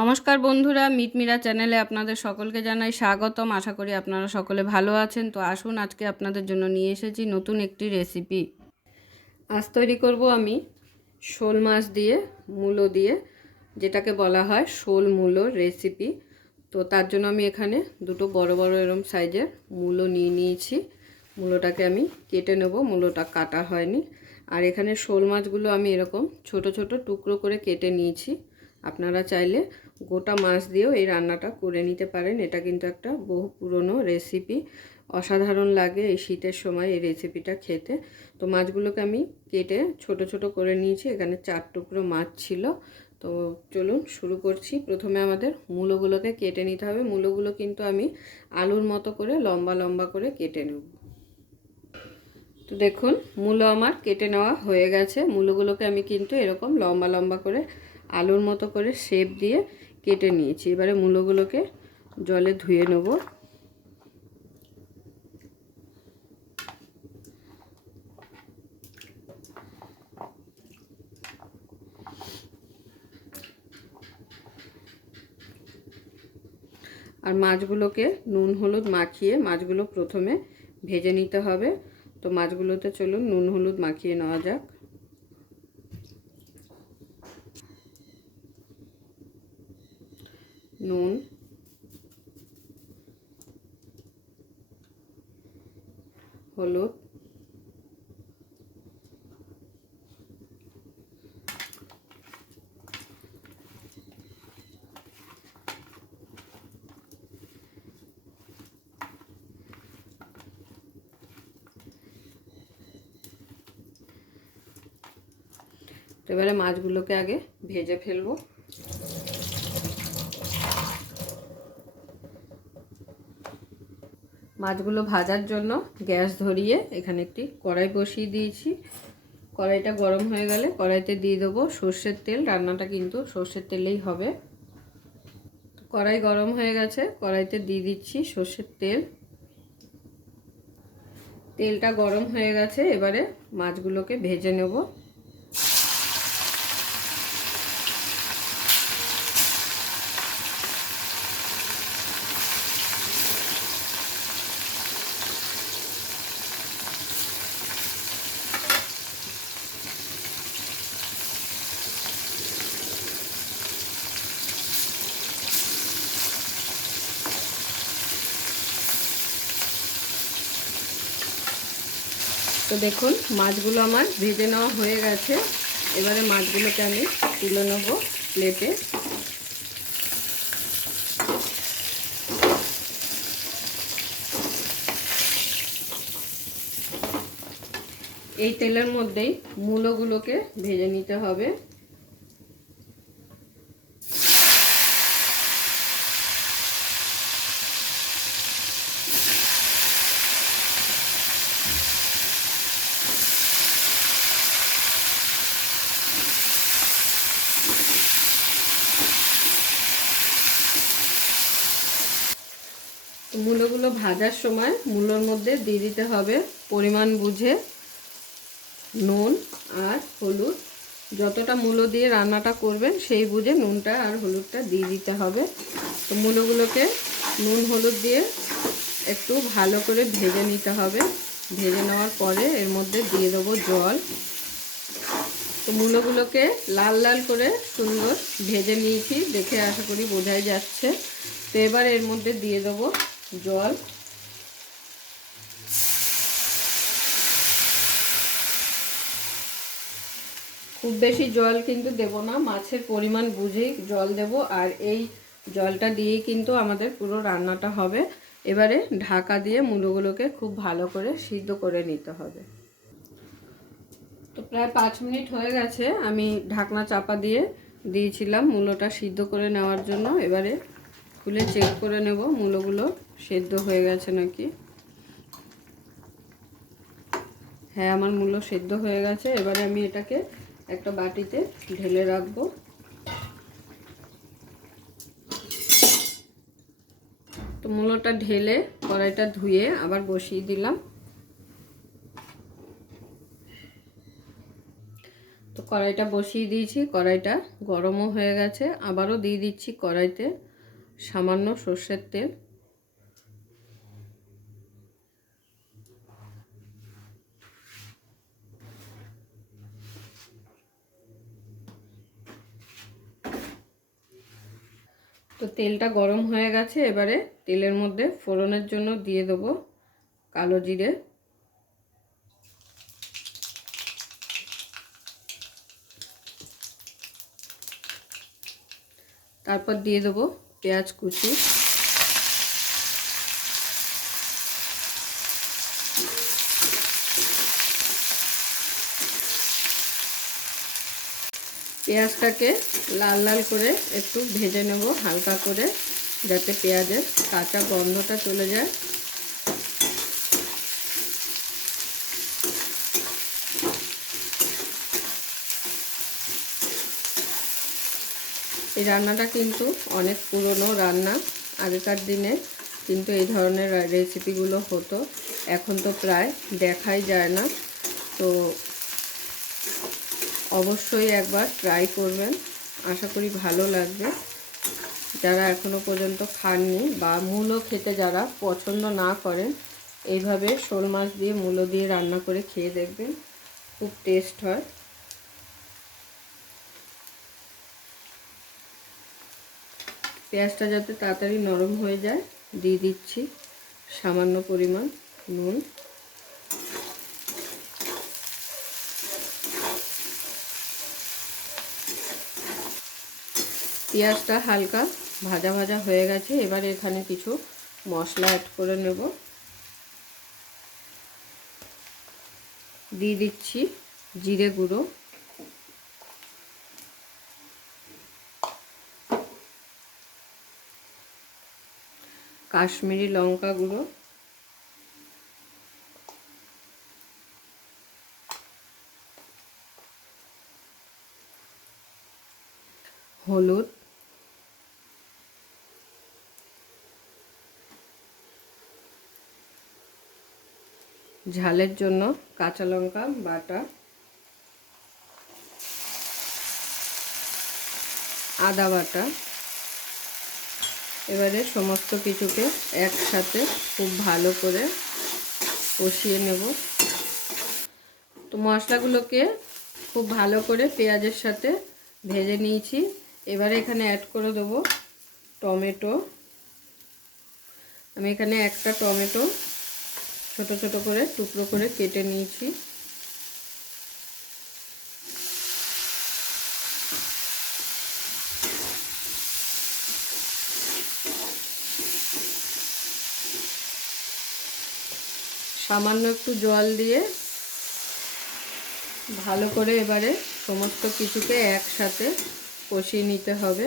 নমস্কার বন্ধুরা, মিটমিরা চ্যানেলে আপনাদের সকলকে জানাই স্বাগতম। আশা করি আপনারা সকলে ভালো আছেন। তো আসুন, আজকে আপনাদের জন্য নিয়ে এসেছি নতুন একটি রেসিপি। আজ তৈরি করব আমি শোল মাছ দিয়ে মূলো দিয়ে, যেটাকে বলা হয় শোল মূলোর রেসিপি। তো তার জন্য আমি এখানে দুটো বড় বড় এরম সাইজের মূলো নিয়ে নিয়েছি। মূলোটাকে আমি কেটে নেব, মূলোটা কাটা হয়নি। আর এখানে শোল মাছগুলো আমি এরকম ছোট ছোট টুকরো করে কেটে নিয়েছি। আপনারা চাইলে গোটা মাছ দিয়েও এই রান্নাটা করে নিতে পারেন। এটা কিন্তু একটা বহু পুরনো রেসিপি, অসাধারণ লাগে এই শীতের সময় এই রেসিপিটা খেতে। তো মাছগুলোকে আমি কেটে ছোট ছোট করে নিয়েছি। এখানে 4 টুকরো মাছ ছিল। তো চলুন শুরু করছি। প্রথমে আমাদের মূলোগুলোকে কেটে নিতে হবে। মূলোগুলো কিন্তু আমি আলুর মতো করে লম্বা লম্বা করে কেটে নেব। তো দেখুন, মূলো আমার কেটে নেওয়া হয়ে গেছে। মূলোগুলোকে আমি কিন্তু এরকম লম্বা লম্বা করে আলুর মতো করে শেপ দিয়ে কেটে নিয়েছি। এবারে মূলোগুলোকে জলে ধুয়ে নেব। আর মাছগুলোকে নুন হলুদ মাখিয়ে মাছগুলো প্রথমে ভেজে নিতে হবে। তো মাছগুলোতে চলুন নুন হলুদ মাখিয়ে নেওয়া যাক। নুন, হলুদ, এবারে মাছগুলোকে আগে ভেজে ফেলবো। মাছগুলো ভাজার জন্য গ্যাস ধরিয়ে এখানে একটি কড়াই বসিয়ে দিয়েছি। কড়াইটা গরম হয়ে গেলে কড়াইতে দিয়ে দেবো সর্ষের তেল। রান্নাটা কিন্তু সর্ষের তেলেই হবে। কড়াই গরম হয়ে গেছে, কড়াইতে দিয়ে দিচ্ছি সর্ষের তেল। তেলটা গরম হয়ে গেছে, এবারে মাছগুলোকে ভেজে নেব। তো দেখুন, মাছগুলো আমার ভেজে নেওয়া হয়ে গেছে। এবারে মাছগুলোকে আমি তুলে নেব প্লেটে। এই তেলের মধ্যেই মূলোগুলোকে ভেজে নিতে হবে। মূলোগুলো ভাজার সময় মূলোর মধ্যে দিয়ে দিতে হবে পরিমাণ বুঝে নুন আর হলুদ। যতটা মূলো দিয়ে রান্নাটা করবেন সেই বুঝে নুনটা আর হলুদটা দিয়ে দিতে হবে। তো মূলোগুলোকে নুন হলুদ দিয়ে একটু ভালো করে ভেজে নিতে হবে। ভেজে নেওয়ার পরে এর মধ্যে দিয়ে দেবো জল। তো মূলোগুলোকে লাল লাল করে সুন্দর ভেজে নিয়েছি, দেখে আশা করি বোঝাই যাচ্ছে। তো এবার এর মধ্যে দিয়ে দেবো জল। খুব বেশি জল কিন্তু দেব না, মাছের পরিমাণ বুঝেই জল দেব। আর এই জলটা দিয়েই কিন্তু আমাদের পুরো রান্নাটা হবে। এবারে ঢাকা দিয়ে মূলোগুলোকে খুব ভালো করে সিদ্ধ করে নিতে হবে। তো প্রায় 5 মিনিট হয়ে গেছে, আমি ঢাকনা চাপা দিয়ে দিয়েছিলাম মূলোটা সিদ্ধ করে নেওয়ার জন্য। এবারে খুলে চেক করে নেব মূলোগুলো সেদ্ধ হয়ে গেছে নাকি। হ্যাঁ, আমার মূলো সেদ্ধ হয়ে গেছে। এবারে আমি এটাকে একটা বাটিতে ঢেলে রাখবো। তো মূলোটা ঢেলে কড়াইটা ধুয়ে আবার বসিয়ে দিলাম। তো কড়াইটা বসিয়ে দিয়েছি, কড়াইটা গরমও হয়ে গেছে। আবারও দিয়ে দিচ্ছি কড়াইতে সামান্য সর্ষের তেল। তো তেলটা গরম হয়ে গেছে, এবারে তেলের মধ্যে ফোড়নের জন্য দিয়ে দেবো কালো জিরে, তারপর দিয়ে দেবো পেঁয়াজ কুচি, পেঁয়াজটাকে লাল লাল করে একটু ভেজে নেব হালকা করে, যাতে পেঁয়াজের কাঁচা গন্ধটা চলে যায়। এই রান্নাটা কিন্তু অনেক পুরনো রান্না। আগেকার দিনে কিন্তু এই ধরনের রেসিপিগুলো হতো, এখন তো প্রায় দেখাই যায় না। তো অবশ্যই একবার ট্রাই করবেন, আশা করি ভালো লাগবে। যারা এখনো পর্যন্ত খাননি বা মূলো খেতে যারা পছন্দ না করেন, এইভাবে শোল মাছ দিয়ে মূলো দিয়ে রান্না করে খেয়ে দেখবেন, খুব টেস্ট হয়। পেঁয়াজটা যাতে তাড়াতাড়ি নরম হয়ে যায়, দিয়ে দিচ্ছি সামান্য পরিমাণ নুন। পেঁয়াজটা হালকা ভাজা ভাজা হয়ে গেছে, এবারে এখানে কিছু মশলা অ্যাড করে নেব। দিয়ে দিচ্ছি জিরে গুঁড়ো, কাশ্মীরি লঙ্কা গুঁড়ো, হলুদ, ঝালের জন্য কাঁচা লঙ্কা বাটা, আদা বাটা। এবারে সমস্ত কিছুকে একসাথে খুব ভালো করে কষিয়ে নেব। তো মশলাগুলোকে খুব ভালো করে পেঁয়াজের সাথে ভেজে নিয়েছি। এবারে এখানে অ্যাড করে দেবো টমেটো। আমি এখানে একটা টমেটো ছোট ছোট করে টুকরো করে কেটে নিয়েছি। সামান্য একটু জল দিয়ে ভালো করে এবারে সমস্ত কিছুকে একসাথে কষিয়ে নিতে হবে।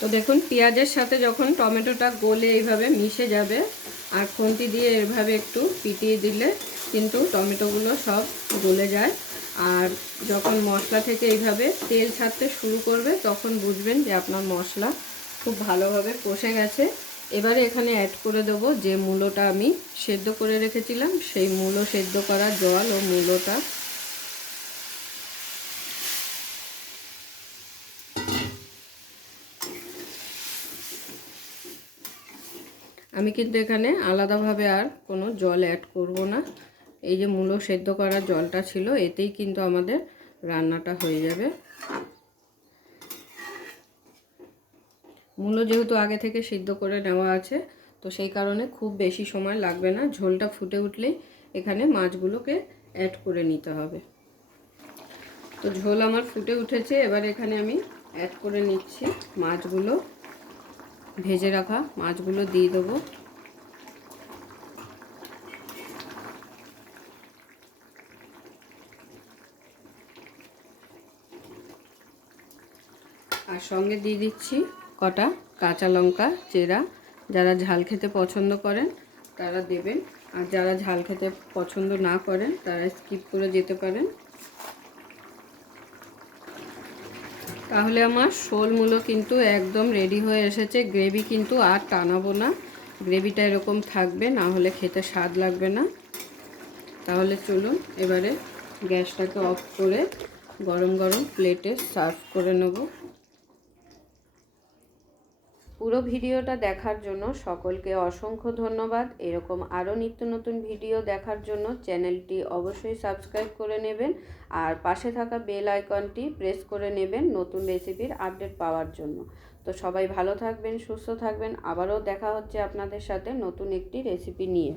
তো দেখুন পেঁয়াজের সাথে যখন টমেটোটা গলে এইভাবে মিশে যাবে, আর খুন্তি দিয়ে এভাবে একটু পিটিয়ে দিলে কিন্তু টমেটোগুলো সব গলে যায়। আর যখন মশলা থেকে এইভাবে তেল ছাড়তে শুরু করবে, তখন বুঝবেন যে আপনার মশলা খুব ভালোভাবে কষে গেছে। এবারে এখানে অ্যাড করে দেবো যে মূলোটা আমি সেদ্ধ করে রেখেছিলাম, সেই মূলো সেদ্ধ করা জল ও মূলোটা। আমি কিন্তু এখানে আলাদাভাবে আর কোনো জল অ্যাড করব না। এই যে মূলো সেদ্ধ করা জলটা ছিল, এতেই কিন্তু আমাদের রান্নাটা হয়ে যাবে। মূলো যেহেতু আগে থেকে সিদ্ধ করে নেওয়া আছে, তো সেই কারণে খুব বেশি সময় লাগবে না। ঝোলটা ফুটে উঠলেই এখানে মাছগুলোকে অ্যাড করে নিতে হবে। তো ঝোল আমার ফুটে উঠেছে, এবার এখানে আমি অ্যাড করে নিচ্ছি মাছগুলো। ভেজে রাখা মাছগুলো দিয়ে দেবো। আর সঙ্গে দিয়ে দিচ্ছি কটা কাঁচা লঙ্কা চেরা। যারা ঝাল খেতে পছন্দ করেন তারা দেবেন। আর যারা ঝাল খেতে পছন্দ না করেন তারা স্কিপ করে যেতে পারেন। তাহলে আমার শোল মূলো কিন্তু একদম রেডি হয়ে এসেছে। গ্রেভি কিন্তু আর টানাবো না, গ্রেভিটা এরকম থাকবে, না হলে খেতে স্বাদ লাগবে না। তাহলে চলুন এবারে গ্যাসটাকে অফ করে গরম গরম প্লেটে সার্ভ করে নেব। পুরো ভিডিওটা দেখার জন্য সকলকে অসংখ্য ধন্যবাদ। এরকম আরও নিত্য নতুন ভিডিও দেখার জন্য চ্যানেলটি অবশ্যই সাবস্ক্রাইব করে নেবেন আর পাশে থাকা বেল আইকনটি প্রেস করে নেবেন নতুন রেসিপির আপডেট পাওয়ার জন্য। তো সবাই ভালো থাকবেন, সুস্থ থাকবেন। আবারও দেখা হচ্ছে আপনাদের সাথে নতুন একটি রেসিপি নিয়ে।